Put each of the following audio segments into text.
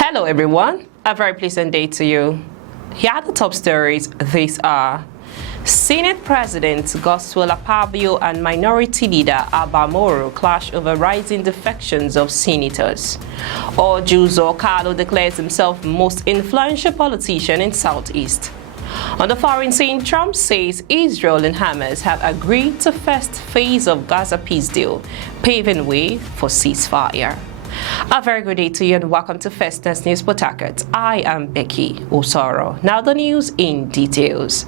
Hello everyone, a very pleasant day to you. Here are the top stories this hour. Senate President Akpabio and Minority Leader Moro clash over rising defections of senators. Akpabio declares himself most influential politician in Southeast. On the foreign scene, Trump says Israel and Hamas have agreed to first phase of Gaza peace deal, paving way for ceasefire. A very good day to you and welcome to Fastest News Port Harcourt. I am Becky Osoro. Now the news in details.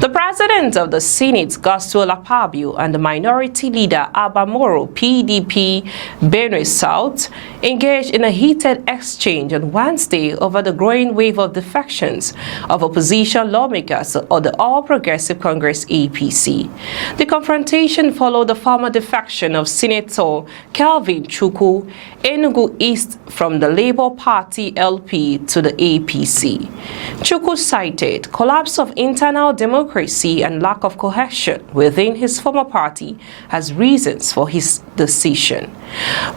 The President of the Senate, Akpabio, and the Minority Leader Moro, PDP, Benue South, engaged in a heated exchange on Wednesday over the growing wave of defections of opposition lawmakers of the All Progressive Congress APC. The confrontation followed the former defection of Senator Kelvin Chukwu, Enugu East, from the Labour Party LP to the APC. Chukwu cited collapse of internal democracy and lack of cohesion within his former party as reasons for his decision.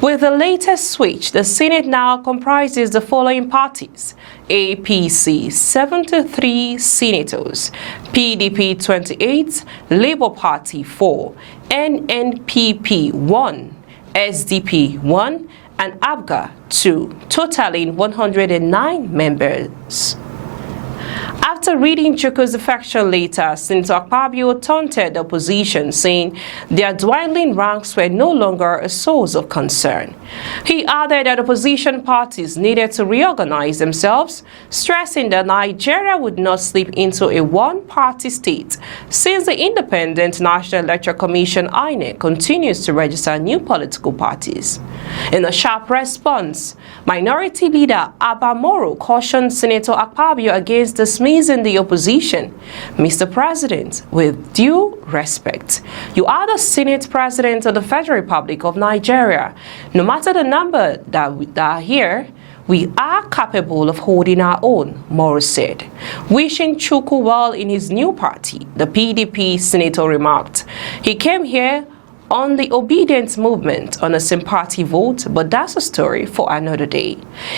With the latest switch, the Senate now comprises the following parties: APC 73 senators, PDP 28, Labour Party 4, NNPP 1, SDP 1, and ABGA 2, totaling 109 members. After reading Chukwu's defection letter, Senator Akpabio taunted the opposition, saying their dwindling ranks were no longer a source of concern. He added that opposition parties needed to reorganize themselves, stressing that Nigeria would not slip into a one-party state since the Independent National Electoral Commission (INEC) continues to register new political parties. In a sharp response, Minority Leader Moro cautioned Senator Akpabio against dismissing the opposition. Mr. President, with due respect, you are the Senate President of the Federal Republic of Nigeria. No matter the number that are here, we are capable of holding our own, Moro said. Wishing Chukwu well in his new party, the PDP senator remarked. He came here on the obedience movement on a sympathy vote, but that's a story for another day.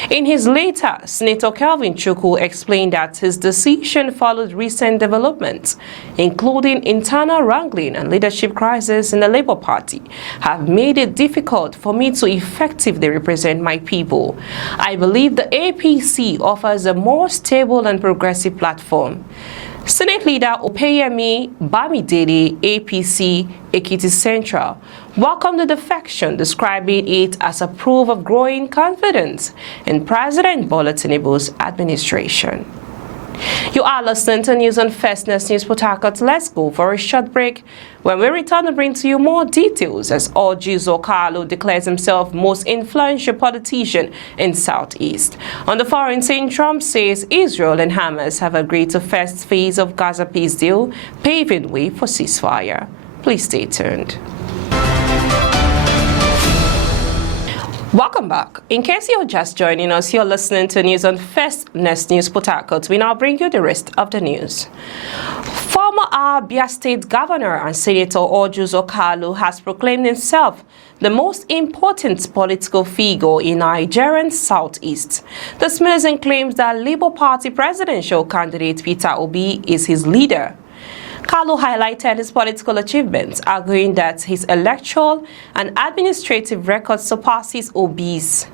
In his letter, Senator Kelvin Chukwu explained that his decision followed recent developments, including internal wrangling and leadership crisis in the Labour Party, have made it difficult for me to effectively represent my people. I believe the APC offers a more stable and progressive platform. Senate Leader Opeyemi Bamidele, APC, Ekiti Central, welcomed the defection, describing it as a proof of growing confidence in President Bola Tinubu's administration. You are listening to News on Fastest News Port Harcourt. Let's go for a short break. When we return to bring to you more details as Akpabio declares himself most influential politician in Southeast. On the foreign scene, Trump says Israel and Hamas have agreed to first phase of Gaza peace deal, paving way for ceasefire. Please stay tuned. Welcome back. In case you're just joining us, you're listening to News on Fastest News Port Harcourt. We now bring you the rest of the news. Former Abia State Governor and Senator Akpabio has proclaimed himself the most important political figure in Nigerian Southeast. The Smithson claims that Labour Party presidential candidate Peter Obi is his leader. Kalu highlighted his political achievements, arguing that his electoral and administrative record surpasses Obi's.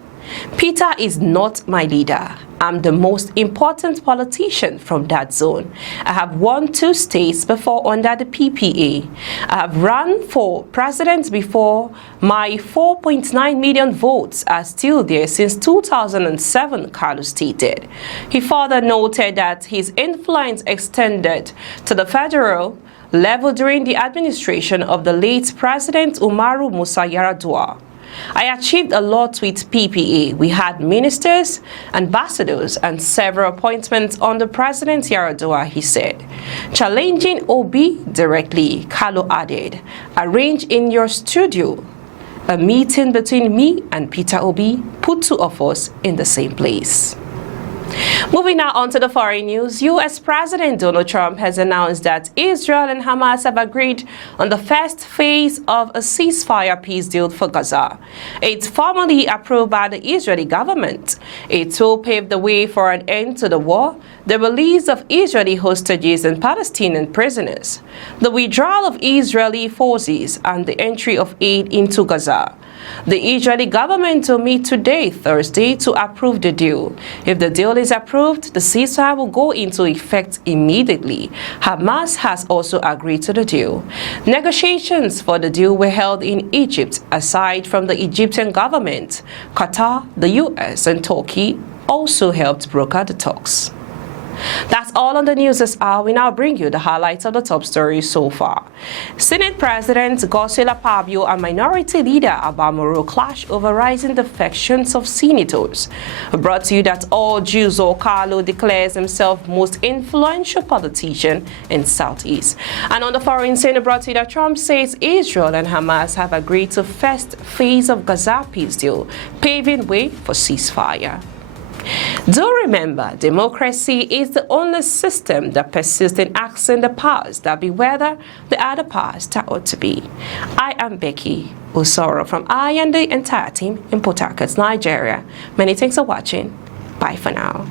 Peter is not my leader. I'm the most important politician from that zone. I have won 2 states before under the PPA. I have run for president before. My 4.9 million votes are still there since 2007, Carlos stated. He further noted that his influence extended to the federal level during the administration of the late President Umaru Musa Yar'Adua. I achieved a lot with PPA. We had ministers, ambassadors, and several appointments under President Yar'Adua, he said. Challenging Obi directly, Kalu added, arrange in your studio a meeting between me and Peter Obi, put 2 of us in the same place. Moving now on to the foreign news, U.S. President Donald Trump has announced that Israel and Hamas have agreed on the first phase of a ceasefire peace deal for Gaza. It's formally approved by the Israeli government. It will pave the way for an end to the war, the release of Israeli hostages and Palestinian prisoners, the withdrawal of Israeli forces, and the entry of aid into Gaza. The Israeli government will meet today, Thursday, to approve the deal. If the deal is approved, the ceasefire will go into effect immediately. Hamas has also agreed to the deal. Negotiations for the deal were held in Egypt. Aside from the Egyptian government, Qatar, the US, and Turkey also helped broker the talks. That's all on the news this hour. We now bring you the highlights of the top stories so far. Senate President Akpabio and Minority Leader Moro clash over rising defections of senators. Brought to you that all Jews or Carlo declares himself most influential politician in Southeast. And on the foreign scene, brought to you that Trump says Israel and Hamas have agreed to first phase of Gaza peace deal, paving way for ceasefire. Do remember, democracy is the only system that persists in asking the powers that be whether the other powers that ought to be. I am Becky Usoro from I and the entire team in Port Harcourt, Nigeria. Many thanks for watching. Bye for now.